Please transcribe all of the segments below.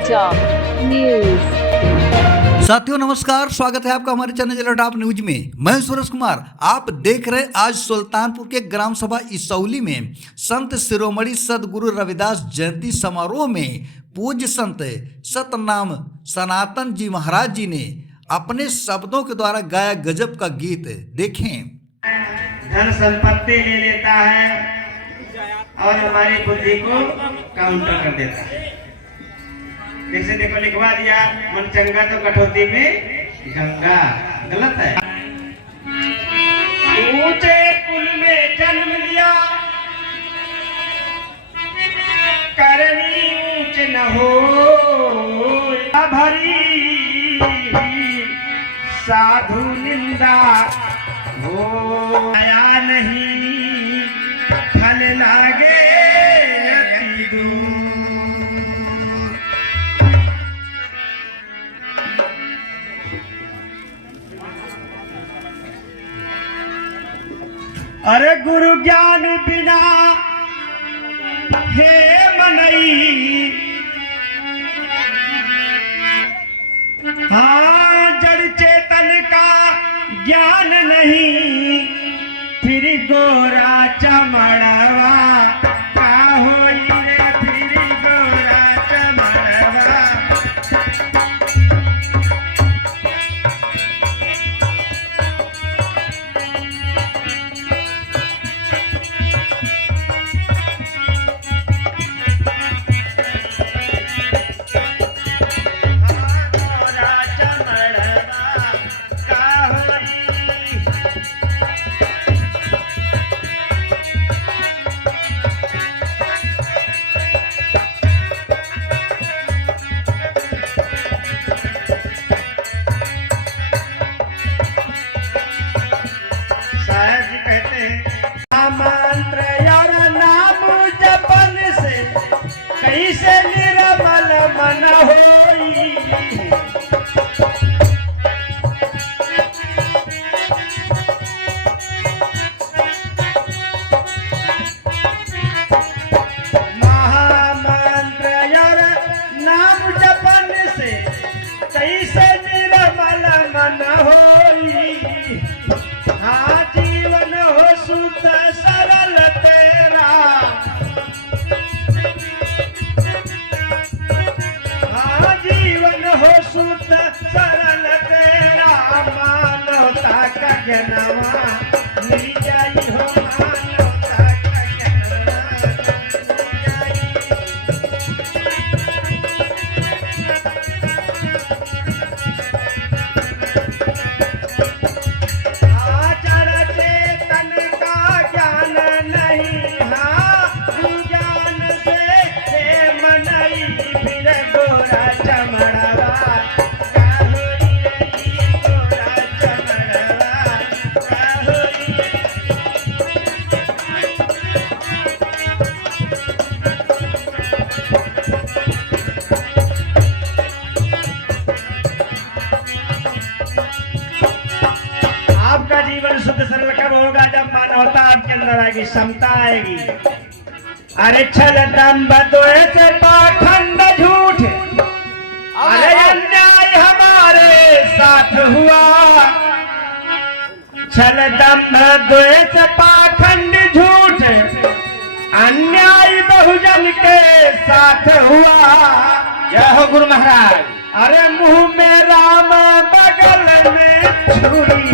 Top news. साथियों नमस्कार, स्वागत है आपका हमारे चैनल जिला टॉप न्यूज में। मैं सूरज कुमार। आप देख रहे आज सुल्तानपुर के ग्राम सभा इसौली में संत शिरोमणि सदगुरु रविदास जयंती समारोह में पूज्य संत सतनाम सनातन जी महाराज जी ने अपने शब्दों के द्वारा गाया गजब का गीत। देखें। धन संपत्ति ले लेता है और हमारी बुद्धि को काउंटर कर देता है। जैसे देखो लिखवा दिया, मन चंगा तो कटौती में गंगा। गलत है। ऊंचे कुल में जन्म लिया, करनी ऊंच न हो भरी, साधु निंदा हो आया नहीं, फल लागे अति दूर। अरे गुरु ज्ञान बिना हे मनई, हाँ जड़ चेतन का ज्ञान नहीं, फिर गोरा चमड़वा का होई रे, फिर गोरा चमड़वा। मंत्र यार नाम जपन से कैसे निर्मल मन होई, महामंत्र यार नाम जपन से कैसे निर्मल मन होई। हाँ जीवन हो सुत सरल तेरा, हाँ जीवन हो सुत सरल तेरा, मानवता का ज्ञानवा मिल जाई हो, मानवता का ज्ञानवा मिल जाई। आपका जीवन शुद्ध सरल कब होगा? जब मानवता आपके अंदर आएगी, क्षमता आएगी। अरे छल दंभ द्वेष पाखंड झूठ, अरे अन्याय हमारे साथ हुआ। छल दंभ द्वेष पाखंड झूठ, अन्याय बहुजन के साथ हुआ। जय हो गुरु महाराज। अरे मुंह में राम बगल में छुरी,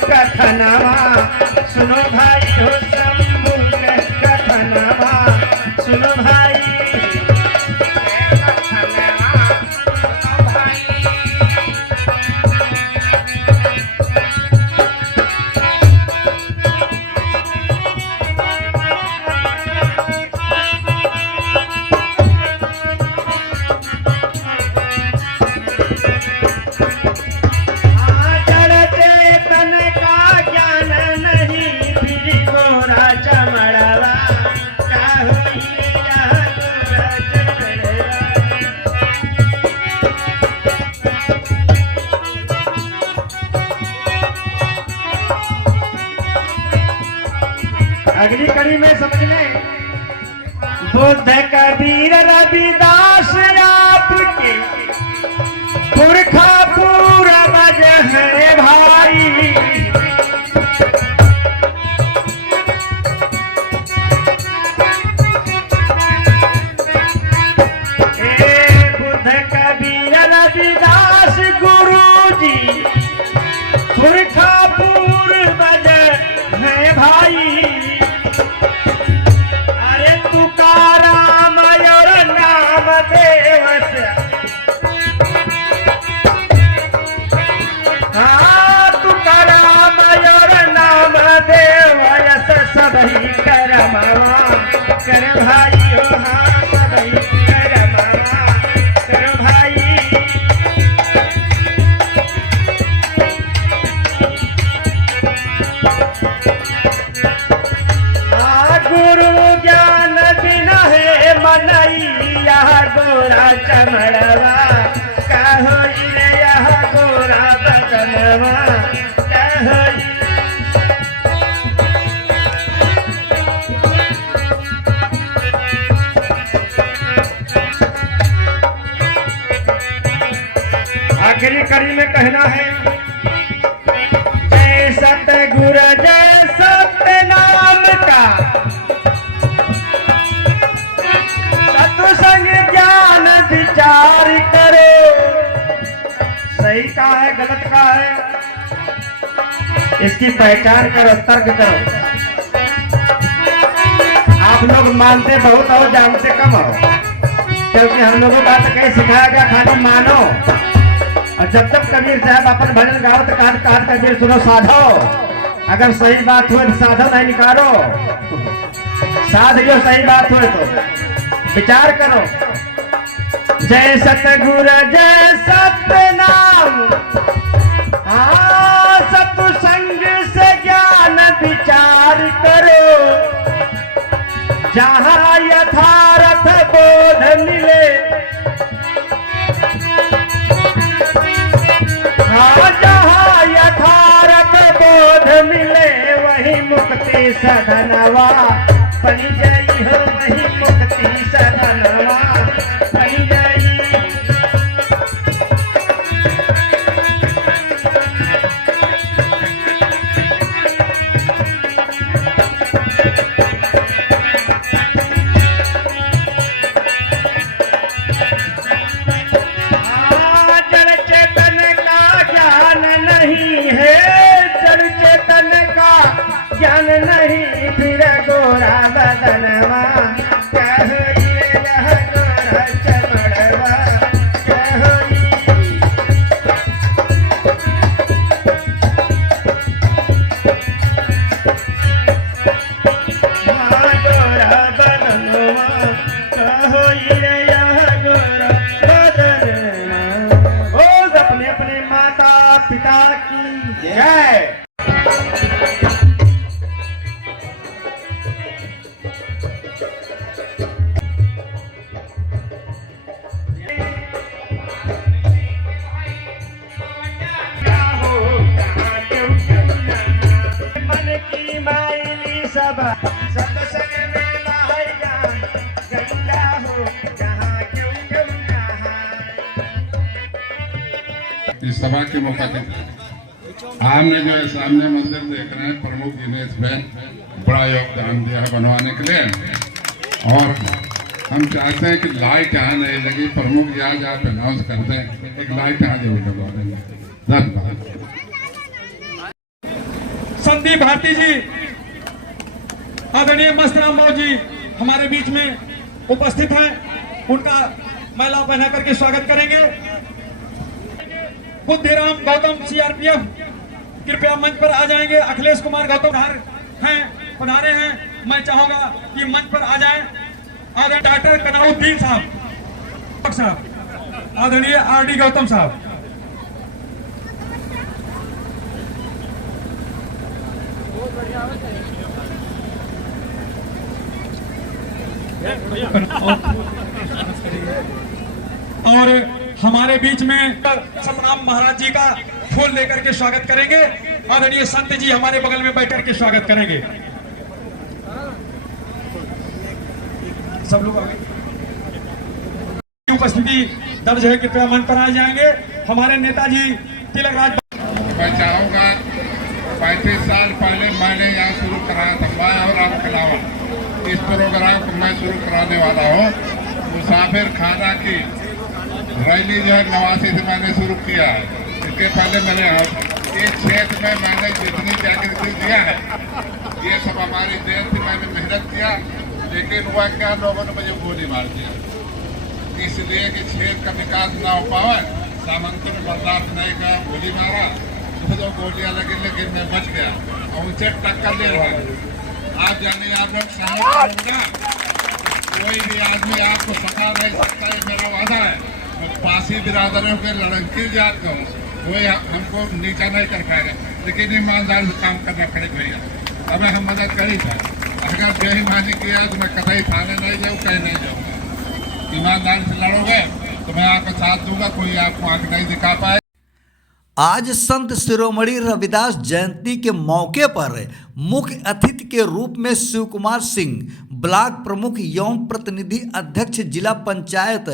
कथनवा सुनो भाई हो, शंभू के कथनवा सुनो भाई, कथनवा सुनो भाई। अगली कड़ी में समझ लें, बुद्ध कबीर रविदास आपके पुरखा पूर्वज है भाई। बुद्ध कबीर रविदास गुरुजी पुरखा पूर्वज है भाई। अरे तुकाराम और नामदेव से, हाँ तुकाराम और नामदेव से सबही करमवा कर भाई हो। हाँ सबही करमवा कर भाई। गुरु ज्ञान बिना है मनैया गोरा चमड़वा कहो रे यह गोरा बदनवा कहो। आखिरी कड़ी में कहना है, जय सतगुरु जय सत्य नाम का सत्संग ज्ञान विचार करो। सही का है गलत का है इसकी पहचान करो, तर्क करो। आप लोग मानते बहुत हो, जानते कम हो, क्योंकि हम लोगों का तो कहीं सिखाया गया खाली मानो। और जब तक कबीर साहब अपन भजन गाओ तो कहा कबीर सुनो साधो, अगर सही बात हो तो साधो नहीं निकालो, साध जो सही बात हो तो विचार करो। जय सतगुरु जय सत्य नाम, हाँ सत्संग से ज्ञान विचार करो। जहाँ यथार्थ बोध मिले, हाँ जहाँ यथार्थ बोध मिले वही मुक्ति सधनवा बनी जाई हो। वही मुक्ति सधनवा बनी जाई। जड़ चेतन का ज्ञान नहीं है, जड़ चेतन का ज्ञान नहीं फिर गोरा बदनवा कहो ये यह गोरा चमड़वा कहो। हाँ गोरा बदनवा कहो ये यह गोरा बदनवा। ओ अपने अपने माता पिता की जय। मन की मायली सब सत्संग में नहाय जान, गंगा हो जहाँ क्यों क्यों नहाय। इस सभा के मौका के आपने जो है सामने मंदिर देख रहे हैं, प्रमुख जी ने इसमें बड़ा योगदान दिया है बनवाने के लिए। और हम चाहते हैं कि लाइट यहाँ नहीं लगी, प्रमुख जी आज आप अनाउंस कर दें, एक लाइट यहाँ जरूर लगवा देंगे। धन्यवाद। संदीप भारती जी, आदरणीय मस्तराम बाबू जी हमारे बीच में उपस्थित हैं, उनका माला पहना करके स्वागत करेंगे। बुद्धिराम गौतम सीआरपीएफ कृपया मंच पर आ जाएंगे। अखिलेश कुमार गौतम पधारे हैं, मैं चाहूंगा कि मंच पर आ जाएं। आदरणीय डॉक्टर कनाउद्दीन साहब, आदरणीय आरडी गौतम साहब, और हमारे बीच में सतराम महाराज जी का फूल लेकर के स्वागत करेंगे। आदरणीय संत जी हमारे बगल में बैठ करके स्वागत करेंगे। सब लोग आगे उपस्थिति दर्ज है, कृपया मंच पर आ जाएंगे हमारे नेताजी तिलक राज। मैं चाहूँगा 35 साल पहले मैंने यहाँ शुरू कराया था, मैं और आप खिलावा इस प्रोग्राम को मैं शुरू कराने वाला हूँ। मुसाफिर खाना की रैली जो है 89 से मैंने शुरू किया है। इसके पहले मैंने इस क्षेत्र में मैंने जितनी जागृति दिया है ये सब हमारी देर से मैंने मेहनत किया, लेकिन हुआ क्या, लोगों ने मुझे गोली मार दिया। इसलिए कि क्षेत्र का विकास ना हो पावे, सामंतों ने बर्दाश्त नहीं किया, गोली मारा, तो गोलियां लगी लेकिन मैं बच गया और उनसे टक्कर ले रहा है। आप जानिए, आप लोग सहयोग करूंगा, कोई भी आदमी आपको सता नहीं सकता, ये मेरा वादा है। मैं पासी बिरादरों के लड़की जात का हूँ, कोई हमको नीचा नहीं कर पाएगा, लेकिन ईमानदारी से काम करना पड़ेगा भैया। हमें हम मदद करी था, अगर बेईमानी किया तो मैं कतई थाने नहीं जाऊँ, कहीं नहीं जाऊँगा। ईमानदारी से लड़ोगे तो मैं आपका साथ दूंगा, कोई आपको आंख नहीं दिखा पाए। आज संत शिरोमणि रविदास जयंती के मौके पर मुख्य अतिथि के रूप में शिव कुमार सिंह, ब्लॉक प्रमुख एवं प्रतिनिधि अध्यक्ष जिला पंचायत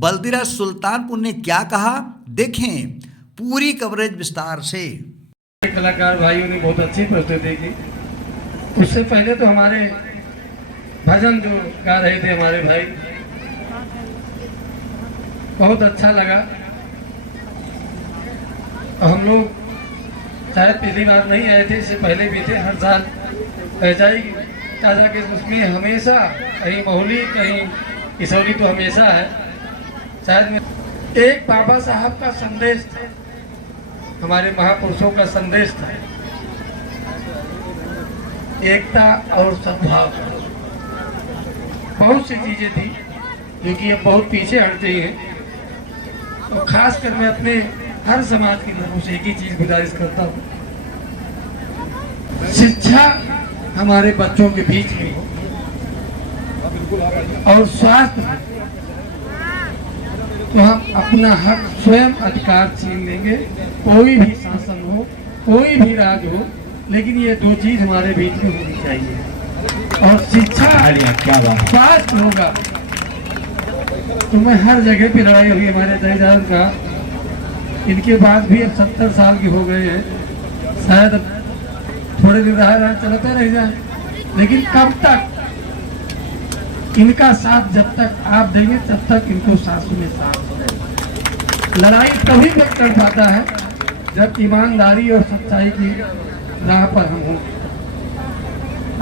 बल्दिरा सुल्तानपुर ने क्या कहा, देखें पूरी कवरेज विस्तार से। कलाकार भाइयों ने बहुत अच्छी प्रस्तुति की। उससे पहले तो हमारे भजन जो गा रहे थे हमारे भाई, बहुत अच्छा लगा। हम लोग शायद पहली बार नहीं आए थे, इससे पहले भी थे, हर साल ऐसा ही ताजा के उसमें हमेशा कहीं महुली कहीं किशोरी तो हमेशा है। शायद में एक बाबा साहब का संदेश था, हमारे महापुरुषों का संदेश था, एकता और सद्भाव। बहुत सी चीजें थी जो कि अब बहुत पीछे हट गई हैं, और खासकर मैं अपने हर समाज के लोगों से एक ही चीज गुजारिश करता हूँ, शिक्षा हमारे बच्चों के बीच में हो और स्वास्थ्य, तो हम अपना हक स्वयं अधिकार छीन लेंगे। कोई भी शासन हो, कोई भी राज हो, लेकिन ये दो चीज हमारे बीच में होनी चाहिए। और शिक्षा स्वास्थ्य होगा तो मैं हर जगह पे लड़ाई हुई। हमारे दहीदार का इनके बाद भी अब 70 साल के हो गए हैं, शायद थोड़े दिन रहा चलते रह जाए, लेकिन कब तक इनका साथ जब तक आप देंगे तब तक इनको सांसों में सांस। लड़ाई तभी व्यक्त कर पाता है जब ईमानदारी और सच्चाई की राह पर हम हों।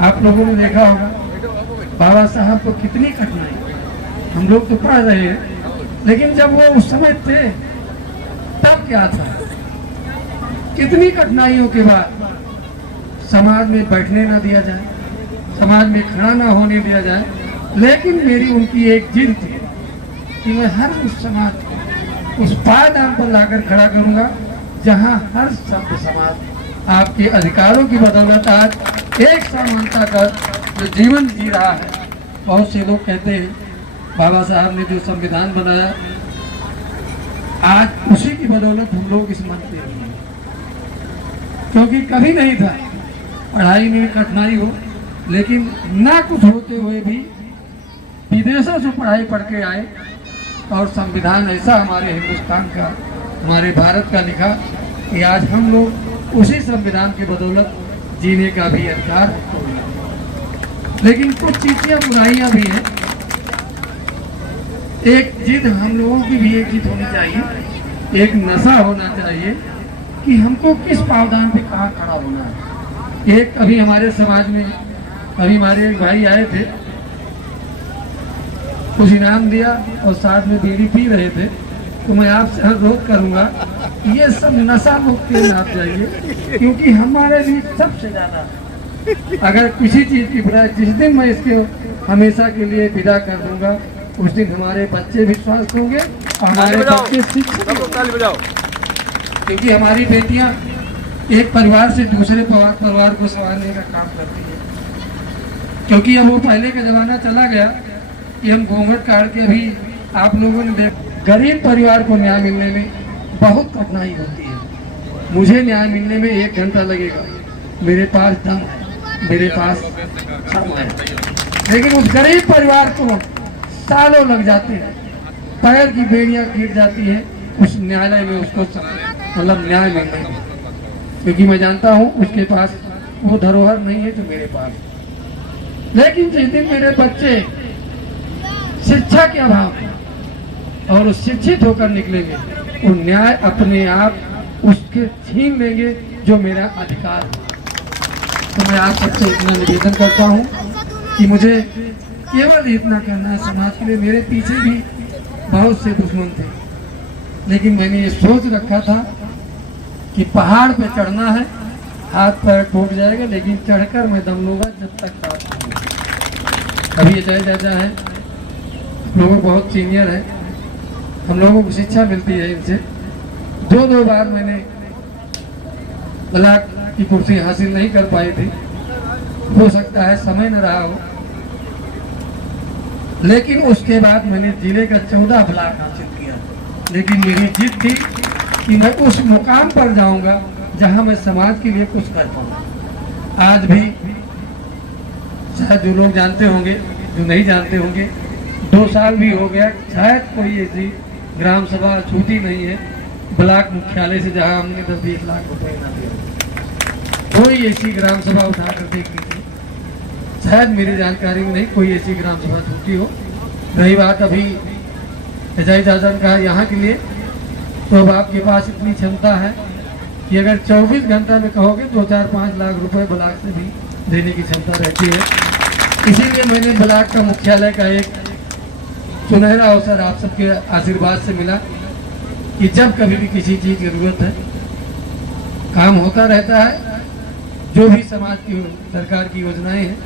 आप लोगों ने देखा होगा बाबा साहब को कितनी कठिनाई, हम लोग तो पढ़ रहे हैं, लेकिन जब वो उस समय थे तब क्या था, कितनी कठिनाइयों के बाद समाज में बैठने ना दिया जाए, समाज में खड़ा ना होने दिया जाए, लेकिन मेरी उनकी एक जिद थी कि मैं हर उस समाज को उस पायदान पर लाकर खड़ा करूंगा जहां हर सभ्य समाज आपके अधिकारों की बदौलत आज एक समानता का जो जीवन जी रहा है। बहुत से लोग कहते हैं बाबा साहब ने जो संविधान बनाया, आज उसी की बदौलत हम लोग इस मंच पे हैं, क्योंकि कभी नहीं था पढ़ाई में कठिनाई हो, लेकिन ना कुछ होते हुए भी विदेशों से पढ़ाई पढ़ के आए और संविधान ऐसा हमारे हिंदुस्तान का, हमारे भारत का लिखा कि आज हम लोग उसी संविधान की बदौलत जीने का भी अधिकार है। लेकिन कुछ चीजें बुराइयां भी हैं। एक जिद हम लोगों की भी एक जिद होनी चाहिए, एक नशा होना चाहिए कि हमको किस पावदान पे कहाँ खड़ा होना है। एक अभी हमारे समाज में अभी हमारे एक भाई आए थे, कुछ इनाम दिया और साथ में बीड़ी पी रहे थे, तो मैं आपसे अनुरोध करूंगा ये सब नशा मुक्त आप जाइए, क्योंकि हमारे लिए सबसे ज्यादा अगर किसी चीज की बुराई, जिस दिन मैं इसके हमेशा के लिए विदा कर दूंगा उस दिन हमारे बच्चे भी स्वस्थ होंगे और हमारे बच्चे शिक्षित, क्योंकि हमारी बेटियां एक परिवार से दूसरे परिवार को संभालने का काम करती है। क्योंकि अब वो पहले का जमाना चला गया कि हम घूंघट काट के, अभी आप लोगों ने गरीब परिवार को न्याय मिलने में बहुत कठिनाई होती है। मुझे न्याय मिलने में 1 घंटा लगेगा, मेरे पास दम है, मेरे पास क्षमा है, लेकिन उस गरीब परिवार को सालों लग जाते हैं, पैर की बेड़ियां गिर जाती है उस न्यायालय में उसको मतलब न्याय मिलने में, क्योंकि मैं जानता हूँ उसके पास वो धरोहर नहीं है जो मेरे पास। लेकिन जिस दिन मेरे बच्चे शिक्षा के अभाव में और शिक्षित होकर निकलेंगे, वो न्याय अपने आप उसके छीन लेंगे जो मेरा अधिकार है। तो मैं आप सबसे इतना निवेदन करता हूँ कि मुझे केवल इतना करना है समाज के लिए। मेरे पीछे भी बहुत से दुश्मन थे, लेकिन मैंने ये सोच रखा था कि पहाड़ पे चढ़ना है, हाथ पैर टूट जाएगा, लेकिन चढ़कर मैं दम लूंगा जब तक रात नहीं। अभी ये जय चाचा है, लोग बहुत सीनियर है, हम लोगों को शिक्षा मिलती है इनसे। दो बार मैंने ब्लॉक की कुर्सी हासिल नहीं कर पाई थी, हो सकता है समय न रहा हो, लेकिन उसके बाद मैंने जिले का 14 ब्लॉक हासिल किया। लेकिन मेरी जिद थी कि मैं उस मुकाम पर जाऊंगा जहां मैं समाज के लिए कुछ कर पाऊँ। आज भी शायद जो लोग जानते होंगे, जो नहीं जानते होंगे, 2 साल भी हो गया, शायद कोई ऐसी ग्राम सभा छूटी नहीं है ब्लॉक मुख्यालय से जहां हमने 10-20 लाख रुपए ना दिए। कोई ऐसी ग्राम सभा उठाकर देख लीजिए, शायद मेरी जानकारी में नहीं कोई ऐसी ग्राम सभा छूटी हो। रही बात अभी अजय चाचा ने कहा यहाँ के लिए, तो अब आपके पास इतनी क्षमता है कि अगर 24 घंटा में कहोगे तो 4-5 लाख रुपए ब्लॉक से भी देने की क्षमता रहती है। इसीलिए मैंने ब्लॉक का मुख्यालय का एक सुनहरा अवसर आप सबके आशीर्वाद से मिला कि जब कभी भी किसी चीज़ की जरूरत है, काम होता रहता है, जो भी समाज की सरकार की योजनाएं हैं,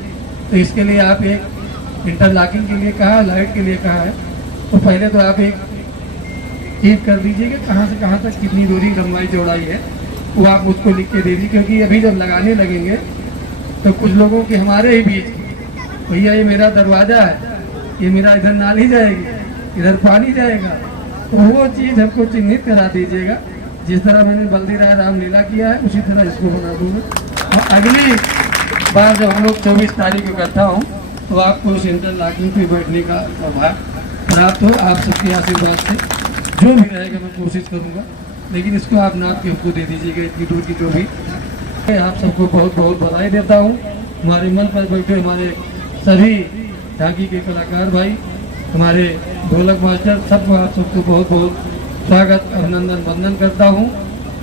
तो इसके लिए आप एक इंटरलॉकिंग के लिए कहा, लाइट के लिए कहा है, तो पहले तो आप एक चीज कर दीजिए कि कहाँ से कहाँ तक कितनी दूरी लंबाई चौड़ाई है, वो आप उसको लिख के दे दीजिए। क्योंकि अभी जब लगाने लगेंगे तो कुछ लोगों के हमारे ही बीच, भैया ये मेरा दरवाजा है, ये मेरा इधर नाली जाएगी, इधर पानी जाएगा, तो वो चीज़ हमको चिन्हित करा दीजिएगा। जिस तरह मैंने बल्दी राय रामलीला किया है उसी तरह इसको बना दूंगा। और अगली बार जब हम लोग 24 तारीख को इकट्ठा हूँ तो आपको उस इंटरलॉकिंग पे बैठने का सौभाग्य प्राप्त हो। आप सबके आशीर्वाद से जो भी रहेगा मैं कोशिश करूँगा, लेकिन इसको आप नाप के हमको दे दीजिएगा इतनी दूर की जो भी। आप सबको बहुत बहुत बधाई देता हूँ। हमारे मन पर बैठे हमारे सभी झांकी के कलाकार भाई, हमारे ढोलक मास्टर, सबको आप सबको बहुत बहुत स्वागत, अभिनंदन, वंदन करता हूँ।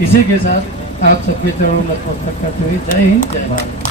इसी के साथ आप सबके चरणों में नतमस्तक करते हुए जय हिंद, जय भारत।